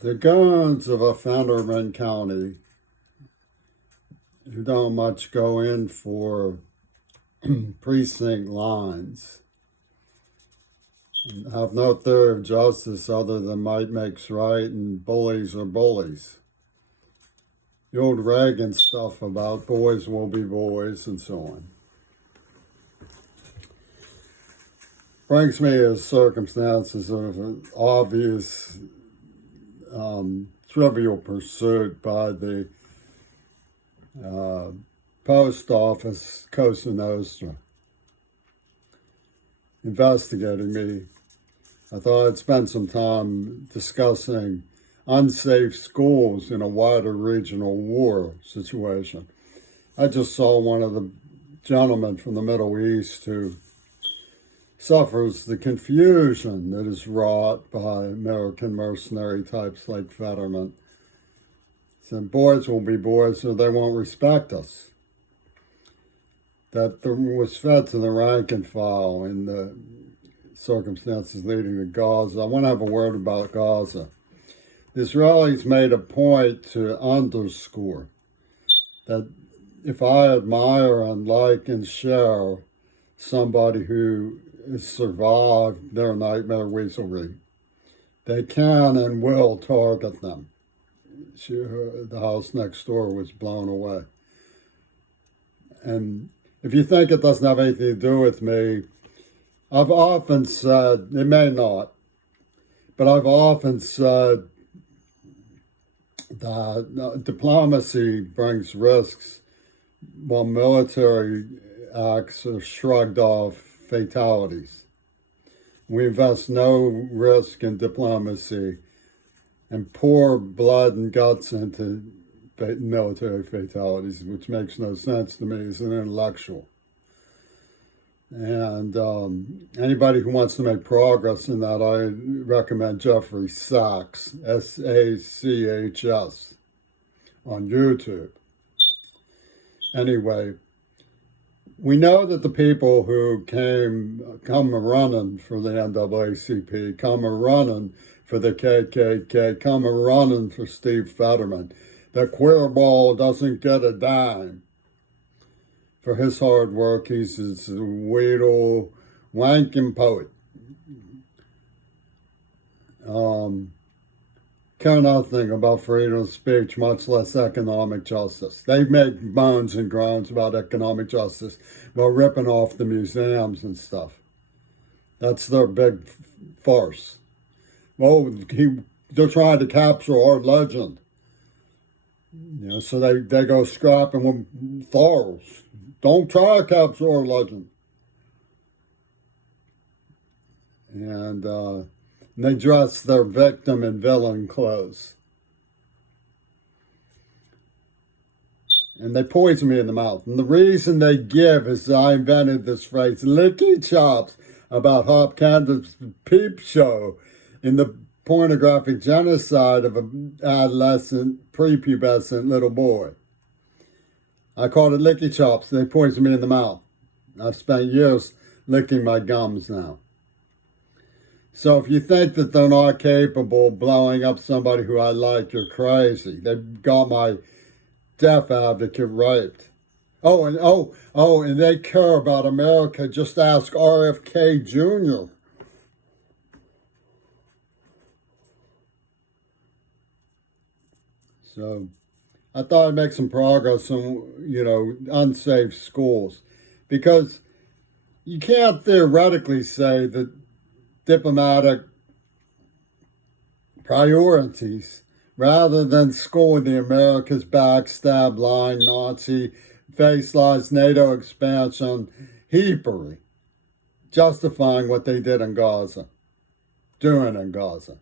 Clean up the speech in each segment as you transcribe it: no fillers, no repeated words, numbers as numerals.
The guns of a Fenderman County who don't much go in for precinct lines have no theory of justice other than might makes right and bullies are bullies. The old Reagan stuff about boys will be boys and so on. Brings me to circumstances of an obvious trivial pursuit by the post office Cosa Nostra investigating me. I thought I'd spend some time discussing unsafe schools in a wider regional war situation. I just saw one of the gentlemen from the Middle East who suffers the confusion that is wrought by American mercenary types like Fetterman. Said boys will be boys or they won't respect us. That was fed to the rank and file in the circumstances leading to Gaza. I want to have a word about Gaza. The Israelis made a point to underscore that if I admire and like and share somebody who has survived their nightmare weaselry, they can and will target them. The house next door was blown away. And if you think it doesn't have anything to do with me, I've often said, it may not, but I've often said that diplomacy brings risks while military acts are shrugged off fatalities. We invest no risk in diplomacy and pour blood and guts into military fatalities, which makes no sense to me as an intellectual. And anybody who wants to make progress in that, I recommend Jeffrey Sachs, Sachs, on YouTube. Anyway, we know that the people who come running for the NAACP, come running for the KKK, come running for Steve Fetterman, that Queerball doesn't get a dime for his hard work. He's a weedle, wanking poet. Care nothing about freedom of speech, much less economic justice. They make moans and groans about economic justice while ripping off the museums and stuff. That's their big farce. Well, they're trying to capture our legend. So they go scrapping with Thor's. Don't try to capture our legend. And they dress their victim in villain clothes. And they poison me in the mouth. And the reason they give is I invented this phrase, licky chops, about Hop Candace's peep show in the pornographic genocide of an adolescent, prepubescent little boy. I called it licky chops. They poisoned me in the mouth. I've spent years licking my gums now. So if you think that they're not capable of blowing up somebody who I like, you're crazy. They've got my deaf advocate raped. And they care about America. Just ask RFK Jr. So I thought I'd make some progress on, unsafe schools. Because you can't theoretically say that diplomatic priorities, rather than schooling the America's backstab, lying Nazi, face lies, NATO expansion, heapery, justifying what they did in Gaza, doing in Gaza,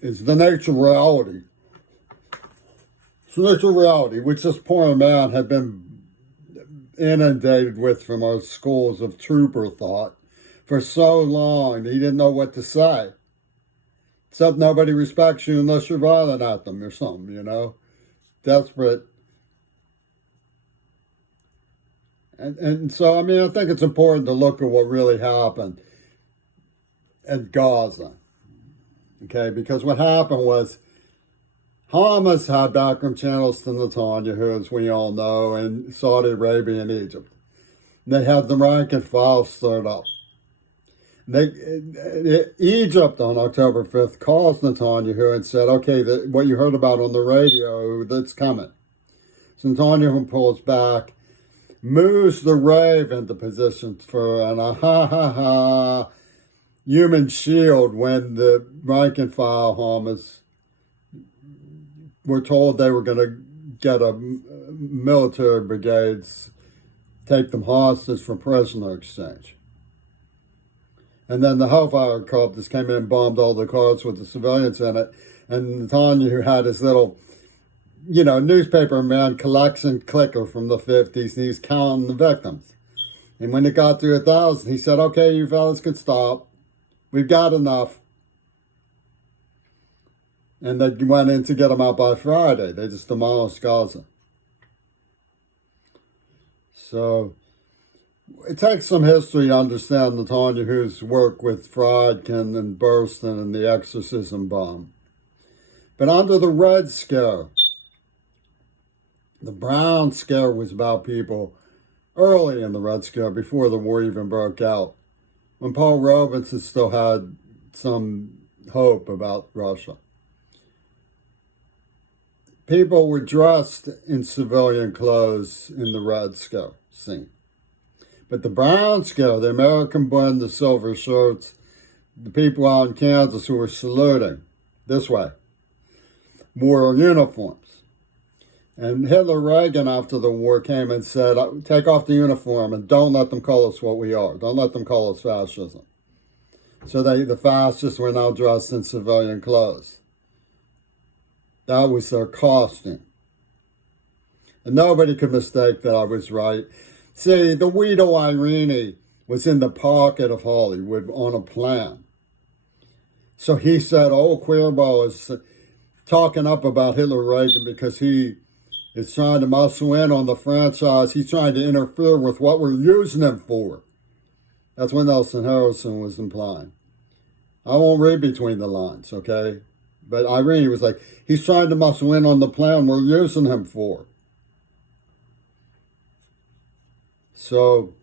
is the nature of reality. It's the nature of reality, which this poor man had been inundated with from our schools of trooper thought for so long that he didn't know what to say. Except nobody respects you unless you're violent at them or something, desperate. And so, I think it's important to look at what really happened at Gaza. Okay, because what happened was Hamas had backroom channels to Netanyahu, as we all know, in Saudi Arabia and Egypt. They had the rank and file stirred up. Egypt on October 5th calls Netanyahu and said, okay, what you heard about on the radio, that's coming. So Netanyahu pulls back, moves the rave into position for an human shield when the rank and file Hamas were told they were going to get a military brigades, take them hostage for prisoner exchange. And then the Hellfire Club just came in and bombed all the cars with the civilians in it. And Netanyahu had his little, newspaper man collection clicker from the 50s, and he's counting the victims. And when it got to 1,000, he said, okay, you fellas can stop. We've got enough. And they went in to get them out by Friday. They just demolished Gaza. So it takes some history to understand Netanyahu's work with Friedkin and Burstyn and the exorcism bomb. But under the Red Scare, the Brown Scare was about people early in the Red Scare, before the war even broke out, when Paul Robeson still had some hope about Russia. People were dressed in civilian clothes in the Red Scare scene. But the Brown Scare, the American blend, the silver shirts, the people out in Kansas who were saluting this way, wore uniforms. And Hitler Reagan, after the war, came and said, take off the uniform and don't let them call us what we are. Don't let them call us fascism. So the fascists were now dressed in civilian clothes. That was their costume. And nobody could mistake that I was right. See, the Guido Irini was in the pocket of Hollywood on a plan. So he said, Cuervo is talking up about Hitler Reagan because he is trying to muscle in on the franchise. He's trying to interfere with what we're using him for. That's what Nelson Harrison was implying. I won't read between the lines, okay? But Irini was like, he's trying to muscle in on the plan we're using him for. So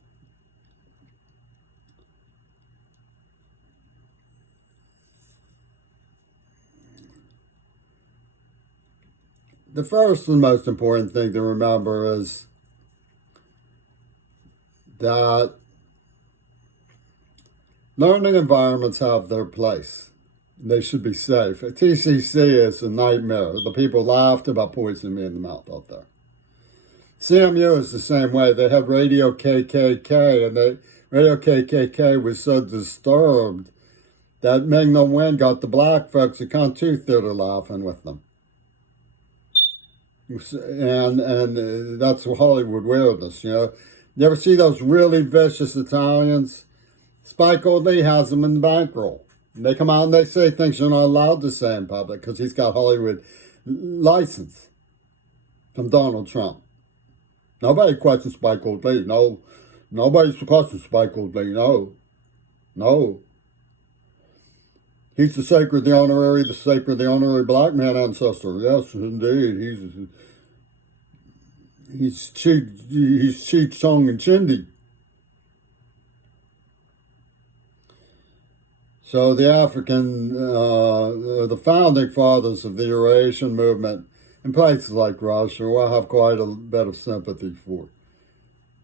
the first and most important thing to remember is that learning environments have their place. They should be safe. TCC is a nightmare. The people laughed about poisoning me in the mouth out there. CMU is the same way. They had Radio KKK, and Radio KKK was so disturbed that Ming Na Wen got the black folks at Cantu Theater laughing with them. And that's Hollywood weirdness, You ever see those really vicious Italians? Spike Lee has them in the bankroll. And they come out and they say things you're not allowed to say in public because he's got Hollywood license from Donald Trump. Nobody questions Spike Lee. No. Nobody's questions Spike Lee. No. He's the sacred, the honorary black man ancestor. Yes, indeed. He's Cheech, Chong, and Chindi. So the the founding fathers of the Eurasian movement in places like Russia, I have quite a bit of sympathy for.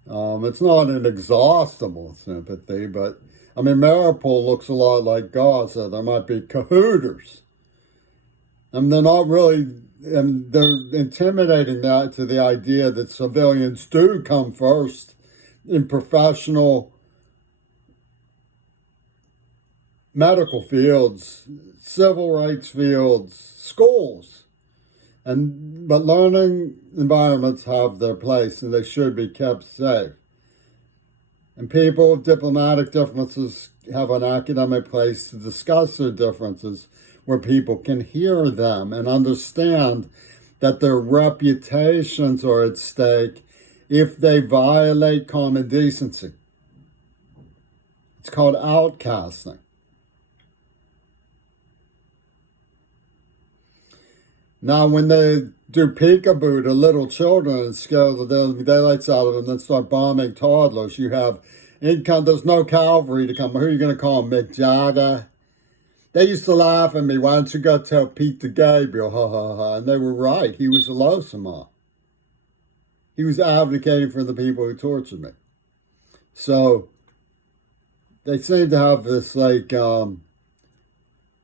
It's not an exhaustible sympathy, but Mariupol looks a lot like Gaza. There might be cahooters. They're not really, they're intimidating that to the idea that civilians do come first in professional medical fields, civil rights fields, schools. But learning environments have their place and they should be kept safe. And people with diplomatic differences have an academic place to discuss their differences where people can hear them and understand that their reputations are at stake if they violate common decency. It's called outcasting. Now, when they do peekaboo to little children and scare the daylights out of them, then start bombing toddlers, you have income. There's no cavalry to come. Who are you going to call, Mick Jagger? They used to laugh at me. Why don't you go tell Pete the Gabriel? Ha ha ha. And they were right. He was a Losama. He was advocating for the people who tortured me. So they seem to have this like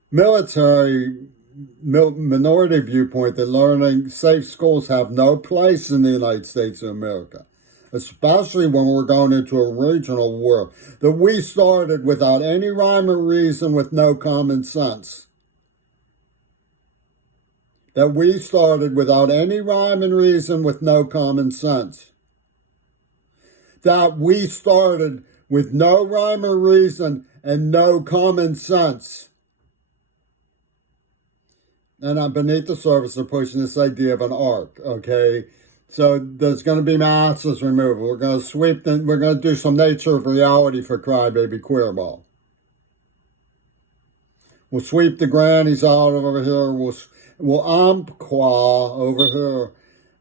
military minority viewpoint that learning safe schools have no place in the United States of America, especially when we're going into a regional war that we started without any rhyme or reason, with no common sense. That we started without any rhyme and reason, with no common sense. That we started with no rhyme or reason and no common sense. And beneath the surface, they're pushing this idea of an arc, okay? So there's going to be masses removal. We're going to sweep them. We're going to do some nature of reality for Crybaby Queerball. We'll sweep the grannies out over here. We'll umpqua over here.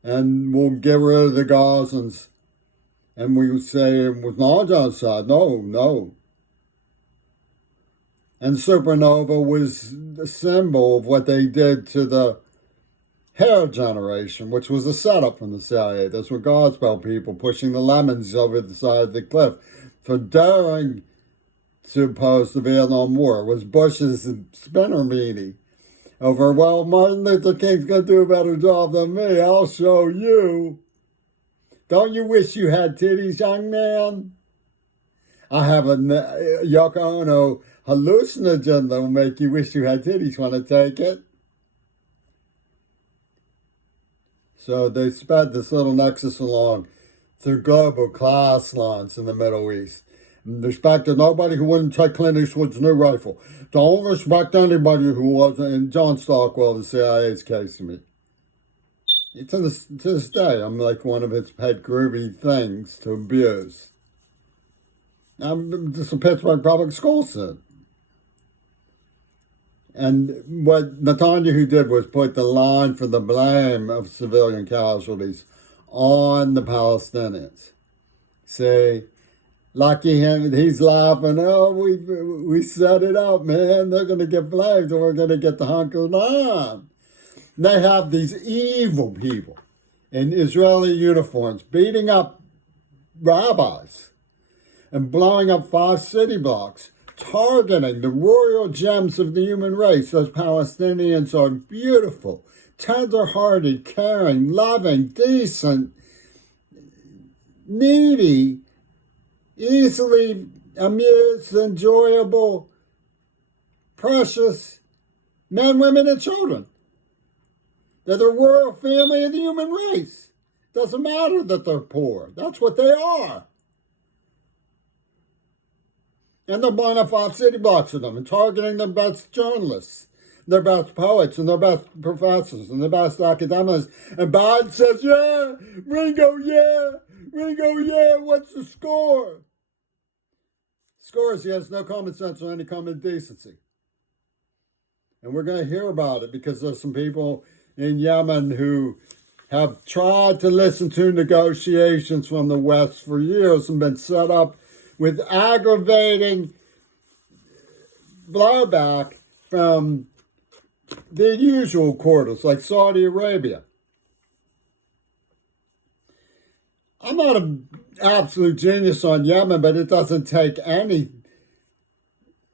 And we'll get rid of the Gazans. And we would say it was not genocide. No. And Supernova was the symbol of what they did to the hair generation, which was a setup from the CIA. Those were Godspell people pushing the lemons over the side of the cliff for daring to oppose the Vietnam War. It was Bush's spinner meanie over, well, Martin Luther King's going to do a better job than me. I'll show you. Don't you wish you had titties, young man? I have a Yoko Ono hallucinogen that will make you wish you had titties. Want to take it? So they sped this little nexus along through global class lines in the Middle East. And respected nobody who wouldn't take Clint Eastwood's new rifle. Don't respect anybody who wasn't. And John Stockwell, the CIA's case to me. To this day, I'm like one of its pet groovy things to abuse. I'm just a Pittsburgh public school student. And what Netanyahu did was put the line for the blame of civilian casualties on the Palestinians. See, lucky him, he's laughing, oh, we set it up, man. They're going to get blamed and we're going to get the hunker down. They have these evil people in Israeli uniforms beating up rabbis and blowing up 5 city blocks, targeting the royal gems of the human race. Those Palestinians are beautiful, tender-hearted, caring, loving, decent, needy, easily amused, enjoyable, precious men, women, and children. They're the royal family of the human race. Doesn't matter that they're poor. That's what they are. And they're blowing up 5 city blocks of them and targeting their best journalists, their best poets, and their best professors, and their best academics. And Biden says, yeah, Ringo, yeah, what's the score? Score is he has no common sense or any common decency. And we're going to hear about it because there's some people in Yemen who have tried to listen to negotiations from the West for years and been set up with aggravating blowback from the usual quarters, like Saudi Arabia. I'm not an absolute genius on Yemen, but it doesn't take any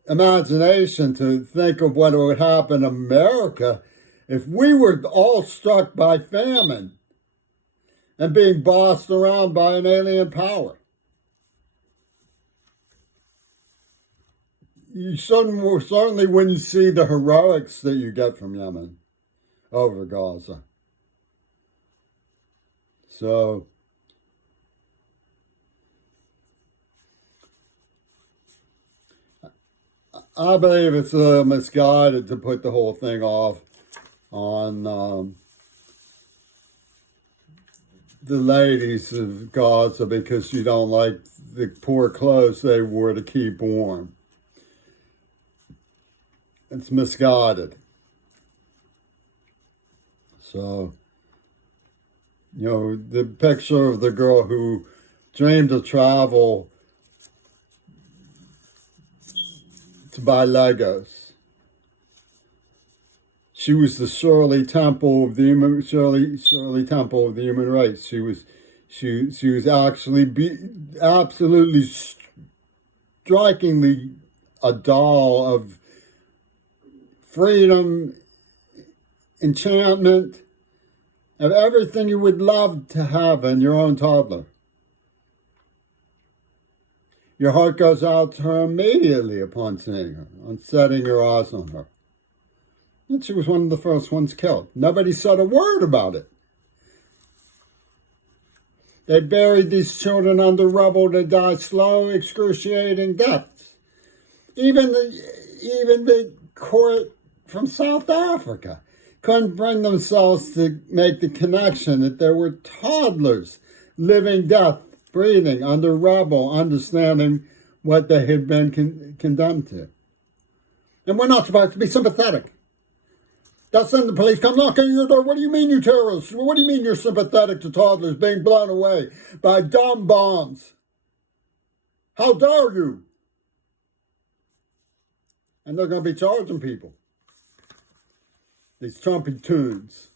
imagination to think of what would happen in America if we were all struck by famine and being bossed around by an alien power. You certainly wouldn't see the heroics that you get from Yemen over Gaza. So, I believe it's a little misguided to put the whole thing off on the ladies of Gaza because you don't like the poor clothes they wore to keep warm. It's misguided. So, the picture of the girl who dreamed of travel to buy Legos. She was the Shirley Temple of the Shirley Temple of the human race. She was actually absolutely strikingly a doll of freedom, enchantment, of everything you would love to have in your own toddler. Your heart goes out to her immediately upon seeing her, on setting your eyes on her. And she was one of the first ones killed. Nobody said a word about it. They buried these children under rubble to die slow, excruciating deaths. Even the court from South Africa couldn't bring themselves to make the connection that there were toddlers living death, breathing under rubble, understanding what they had been condemned to. And we're not supposed to be sympathetic. That's when the police come knocking on your door. What do you mean, you terrorists? What do you mean you're sympathetic to toddlers being blown away by dumb bombs? How dare you? And they're going to be charging people. These Trumpy tunes.